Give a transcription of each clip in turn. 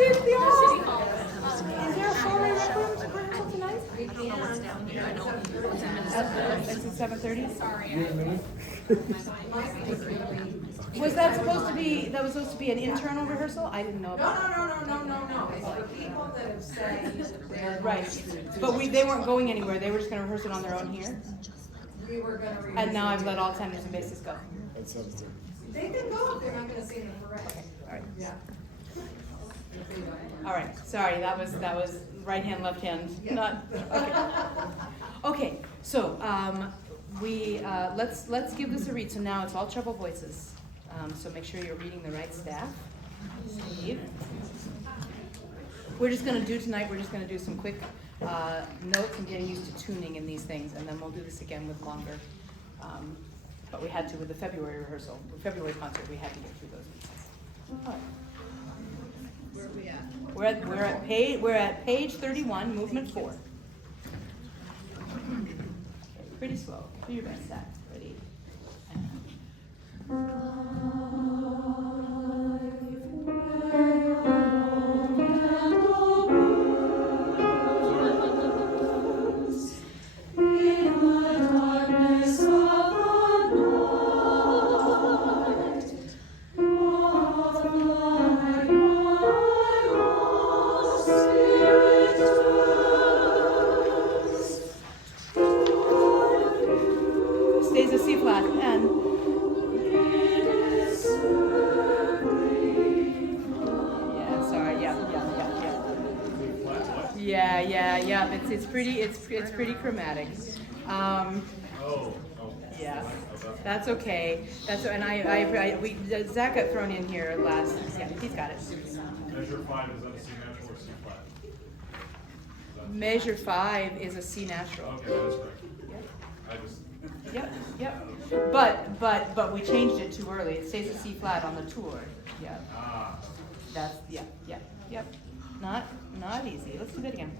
Cynthia! Is there a full rehearsal tonight? It's at 7:30? Was that supposed to be, an internal rehearsal? I didn't know about that. No. It's the people that have said. Right, but they weren't going anywhere, they were just gonna rehearse it on their own here? We were gonna rehearse. And now I've let all tenors and basses go. They can go if they're not gonna sing the parade. All right. Yeah. All right, sorry, that was right hand, left hand, not, okay. Okay, so, let's give this a read. So now it's all treble voices. So make sure you're reading the right staff. Steve. We're just gonna do some quick notes and getting used to tuning in these things, and then we'll do this again with longer. But we had to with the February rehearsal, the February concert, we had to get through those pieces. All right. Where are we at? We're at page 31, movement 4. Okay, pretty slow. Do your best, Zach. Ready? Stays a C flat and yeah. It's pretty chromatic. Yeah, that's okay. Zach got thrown in here last. Yeah, he's got it. Measure 5 is that a C natural or C flat? Measure 5 is a C natural. Okay, that's correct. Yep. But we changed it too early. It stays a C flat on the tour. Yeah. That's yep. Not easy. Let's do that again.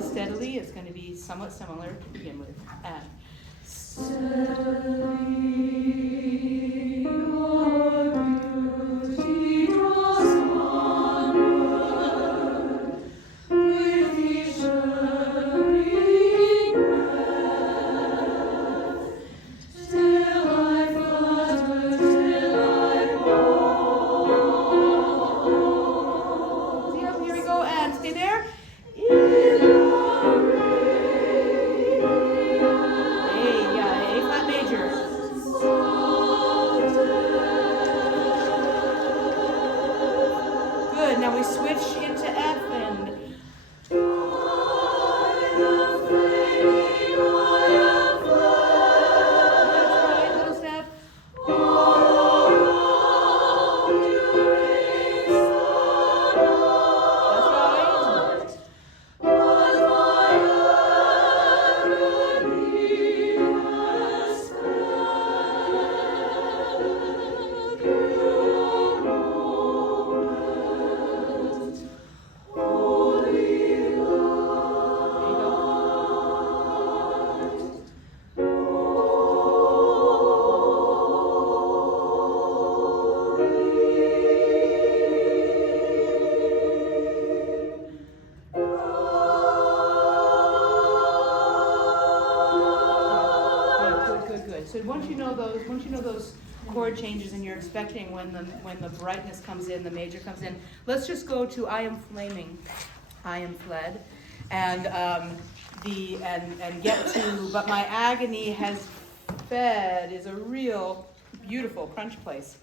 Steadily, it's going to be somewhat similar to begin with. And steadily your beauty draws onward with each erring breath, till I flutter, till I fall. See how, here we go, and stay there. Now we switch into F and little step. So once you know those chord changes and you're expecting when the brightness comes in, the major comes in, let's just go to I am flaming, I am fled, and get to but my agony has fed is a real beautiful crunch place.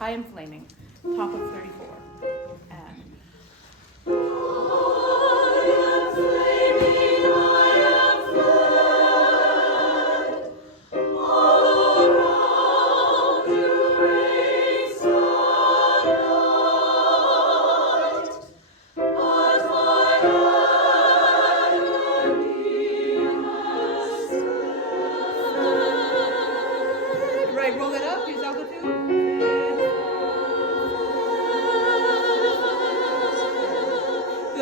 I am flaming, top of 34. And I am fled all around.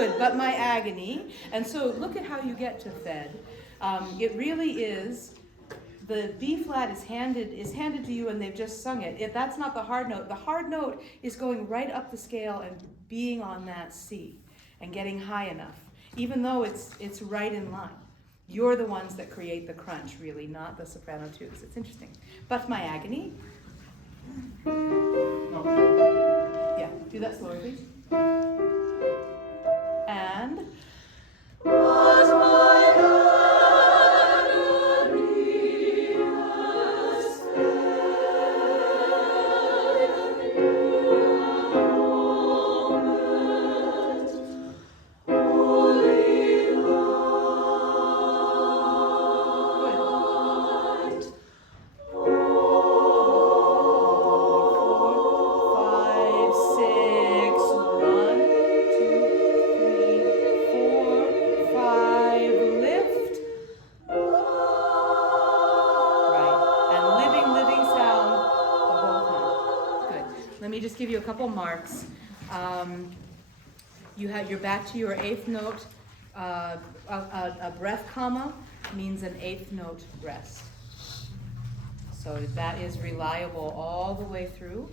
good, but my agony. And so look at how you get to fed. It really is, the B flat is handed to you and they've just sung it. That's not the hard note. The hard note is going right up the scale and being on that C and getting high enough, even though it's right in line. You're the ones that create the crunch, really, not the soprano twos. It's interesting. But my agony. Yeah, do that slower, please. And. Give you a couple marks. You're back to your eighth note. A breath comma means an eighth note rest. So that is reliable all the way through.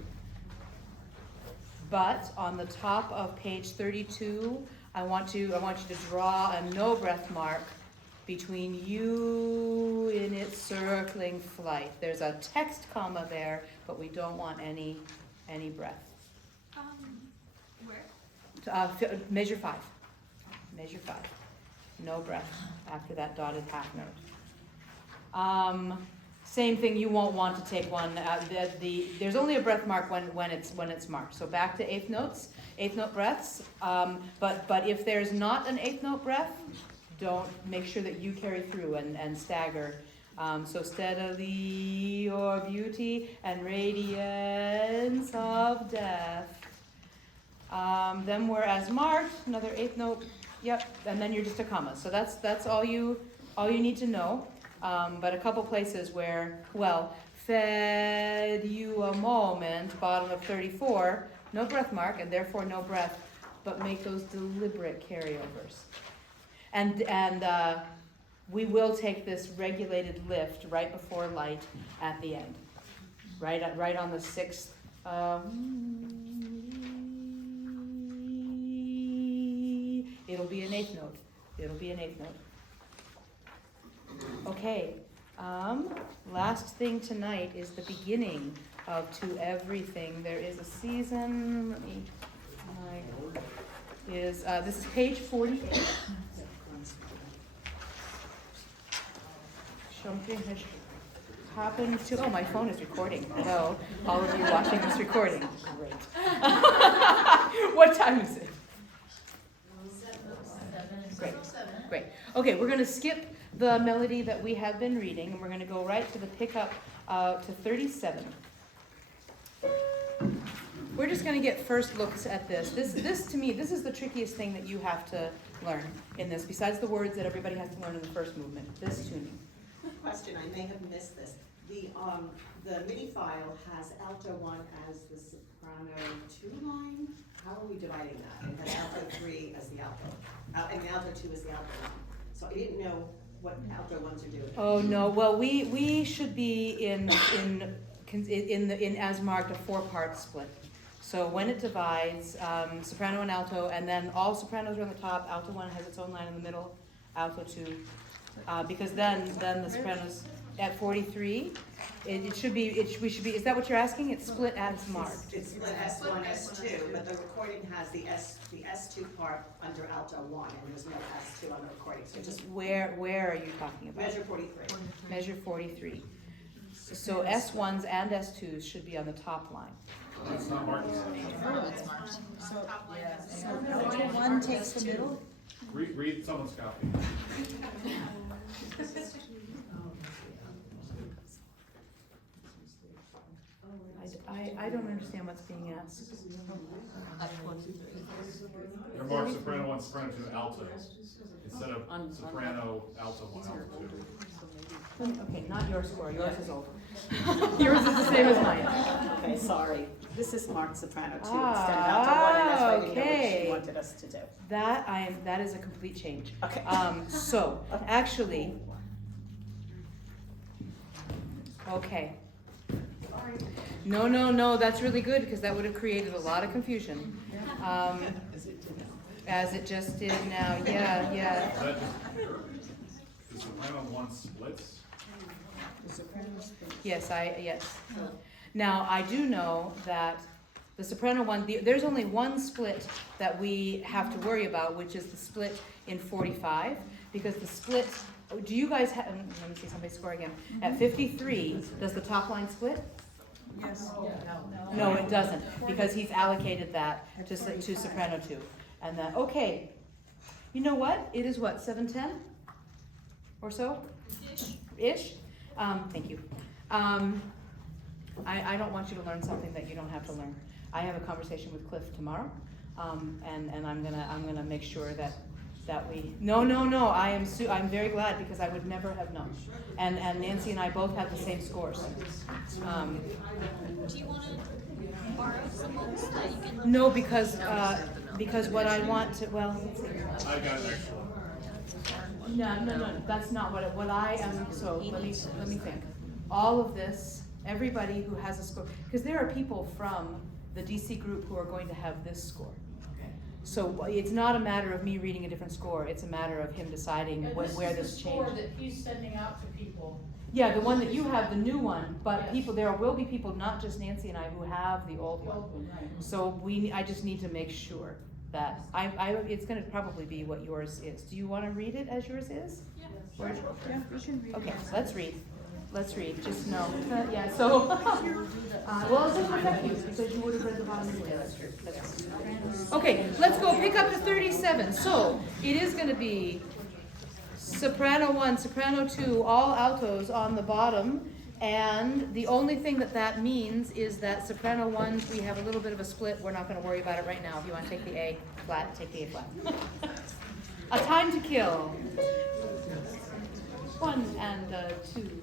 But on the top of page 32, I want you to draw a no breath mark between you in its circling flight. There's a text comma there, but we don't want any breath. Where? Measure 5. Measure 5. No breath after that dotted half note. Same thing, you won't want to take one. There's only a breath mark when it's marked. So back to eighth notes, eighth note breaths. But if there's not an eighth note breath, don't make sure that you carry through and stagger. So steadily your beauty and radiance of death. Then whereas marked, another eighth note, yep, and then you're just a comma. So that's all you need to know. But a couple places where, well, fed you a moment, bottom of 34, no breath mark, and therefore no breath, but make those deliberate carryovers. And we will take this regulated lift right before light at the end, right on the sixth. It'll be an eighth note. It'll be an eighth note. Okay. Last thing tonight is the beginning of To Everything. There is a season. This is page 48. Something has happened to. Oh, my phone is recording. Hello, all of you watching this recording. Great. What time is it? Great. Okay, we're going to skip the melody that we have been reading, and we're going to go right to the pickup to 37. We're just going to get first looks at this. This to me, this is the trickiest thing that you have to learn in this, besides the words that everybody has to learn in the first movement, this tuning. Question, I may have missed this. The MIDI file has alto 1 as the soprano 2 line. How are we dividing that? And then alto 3 as the alto, and the alto 2 as the alto 1. So I didn't know what alto 1s are doing. Oh no, well we should be in as marked a 4-part split. So when it divides, soprano and alto, and then all sopranos are on the top, alto 1 has its own line in the middle, alto 2. Because then the sopranos at 43, we should be, is that what you're asking? It's split as marked. It's split S1, S2, but the recording has the S2 part under alto 1, and there's no S2 on the recording, so just. Where are you talking about? Measure 43. Measure 43. So S1s and S2s should be on the top line. It's not marked. It's marked. So alto 1 takes the middle? Read someone's copy. I don't understand what's being asked. Your marked soprano 1, soprano 2, alto. Instead of soprano, alto 1, alto 2. Okay, not your score. Yours is over. Yours is the same as mine. Okay, sorry. This is marked soprano two instead of alto one, and that's why we know what okay. she wanted us to do. That is a complete change. Okay. So, actually, okay. No, that's really good, because that would have created a lot of confusion. As it just did now, yeah. Is that just, the soprano one splits? Yes. Now, I do know that the soprano one, there's only one split that we have to worry about, which is the split in 45, because the split, do you guys have, let me see somebody score again. At 53, does the top line split? Yes. No, it doesn't, because he's allocated that to soprano 2. And that, okay, you know what? It is what, 7:10 or so? Ish? Thank you. I don't want you to learn something that you don't have to learn. I have a conversation with Cliff tomorrow, and I'm gonna make sure that we. No. I'm very glad, because I would never have known. And Nancy and I both have the same scores. Do you want to borrow some books that you can? No, because what I want to, well, let's see. I got an extra one. No, that's not what I am, so let me think. All of this, everybody who has a score, because there are people from the DC group who are going to have this score. So it's not a matter of me reading a different score, it's a matter of him deciding where this changed. This is the score that he's sending out to people. Yeah, the one that you have, the new one, but people, there will be people, not just Nancy and I, who have the old one. So I just need to make sure that, it's gonna probably be what yours is. Do you wanna read it as yours is? Yeah. Or- Yeah, we can read it. Okay, let's read, just know, yeah, so, well, it doesn't affect you, because you would have read the bottom anyway, that's true. Okay, let's go pick up to 37, so, it is gonna be soprano 1, soprano 2, all altos on the bottom, and the only thing that means is that soprano 1, we have a little bit of a split, we're not gonna worry about it right now. If you wanna take the A flat, take the A flat. A time to kill. 1 and 2.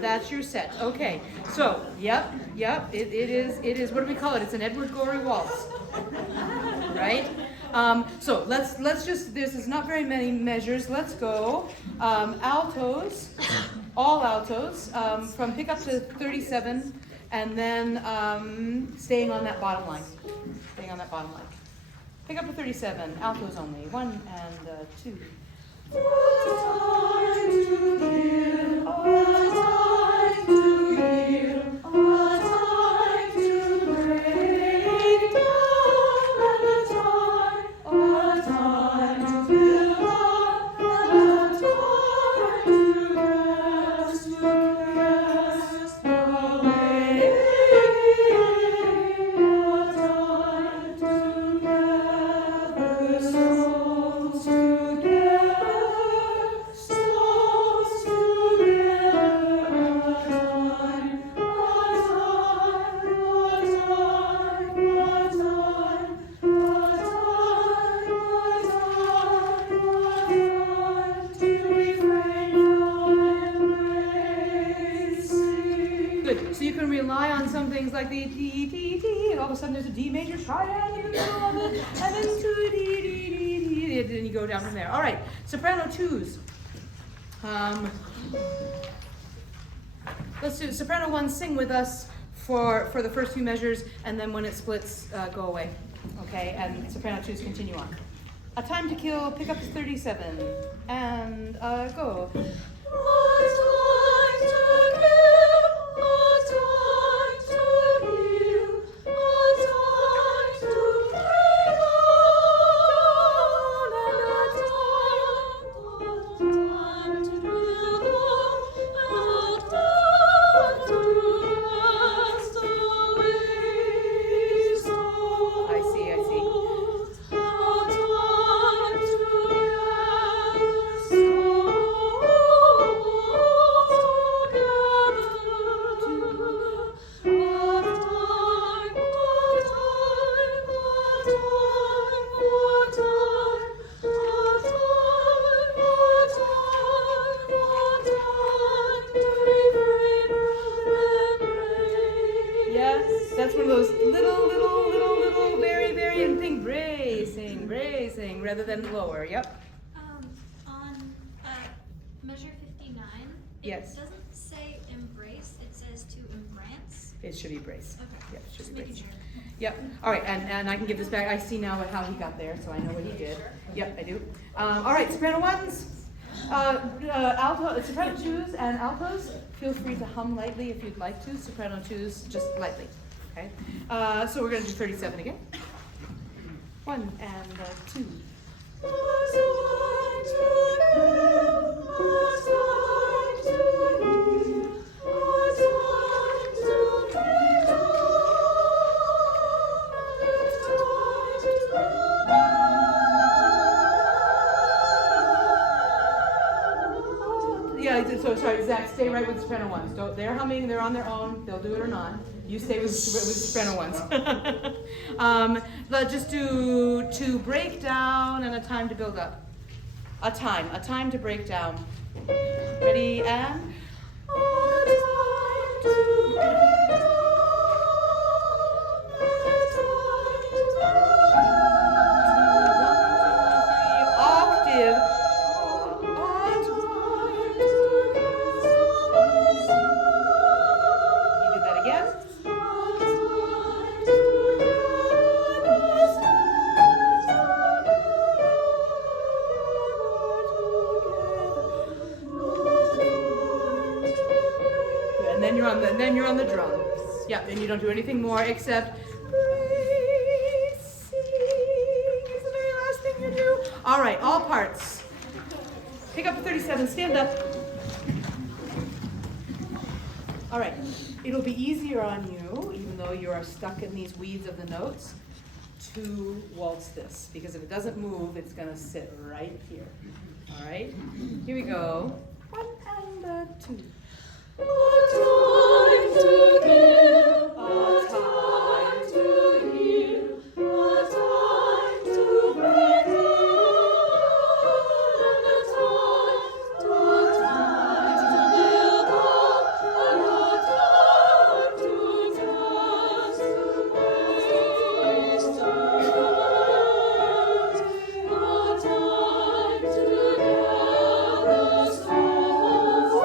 That's your set. Okay, so, yep, it is, what do we call it? It's an Edward Gorey waltz, right? So let's just, this is not very many measures. Let's go altos, all altos, from pick up to 37, and then staying on that bottom line. Pick up to 37, altos only. 1 and 2. So you can rely on some things like the D, D, D, and all of a sudden there's a D major triad in the middle of it, and then 2 D, D, D, D, and then you go down from there. All right, soprano 2s. Let's do soprano 1, sing with us for the first few measures, and then when it splits, go away. Okay, and soprano twos continue on. A time to kill, pick up is 37, and go. I see. Yeah, that's one of those little, very in thing, bracing, rather than lower, yep. On measure 59, Yes. it doesn't say embrace, it says to embrace. It should be brace. Okay, Yep, it should just be making brace. sure. Yep, all right, and I can give this back. I see now how he got there, so I know what he did. Yep, I do. All right, soprano ones, soprano twos and altos, feel free to hum lightly if you'd like to. Soprano twos, just lightly, okay? So we're gonna do 37 again. 1 and 2. Yeah, so sorry, Zach, stay right with the soprano ones. Don't, they're humming, they're on their own, they'll do it or not. You stay with the soprano ones. Let's just do to break down and a time to build up. A time to break down. Ready, and? Octave. You do that again. Good, and then you're on the drum. Yeah, and you don't do anything more except bracing is the very last thing you do. All right, all parts. Pick up the 37, stand up. All right, it'll be easier on you, even though you are stuck in these weeds of the notes, to waltz this, because if it doesn't move, it's gonna sit right here. All right, here we go. 1 and 2. A time to give, a time to heal, a time to break down, a time to build up, a time to dance, to praise, to dance, a time to gather stones.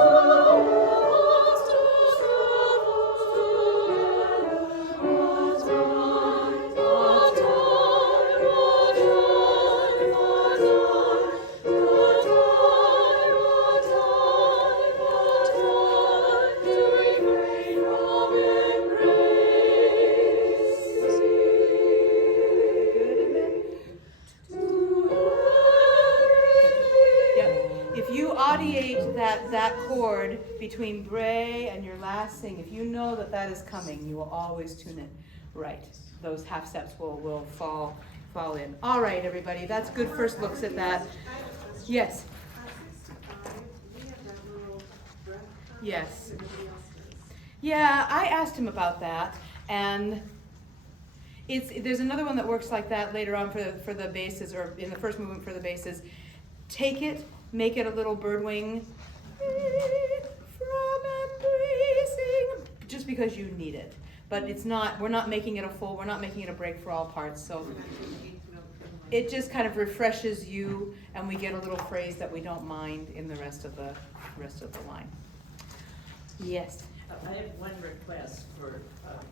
If you audiate that chord between bray and your last sing, if you know that is coming, you will always tune it right. Those half steps will fall in. All right, everybody, that's good first looks at that. Yes. Yes. Yeah, I asked him about that, and there's another one that works like that later on for the basses, or in the first movement for the basses. Take it, make it a little bird wing. From embracing, just because you need it. But it's not, we're not making it a break for all parts, so it just kind of refreshes you, and we get a little phrase that we don't mind in the rest of the line. Yes. I have one request for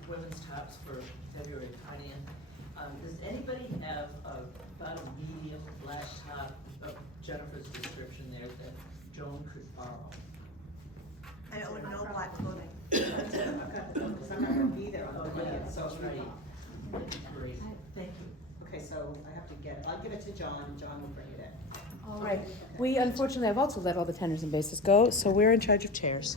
women's tops for February 20th. Does anybody have about a medium lash top of Jennifer's description there that Joan could borrow? I own no black clothing. I've got the, because I'm not gonna be there on the 20th, so it's Right. right. Great, thank you. Okay, so I have to I'll give it to John, and John will bring it in. All right, we unfortunately have also let all the tenors and basses go, so we're in charge of chairs.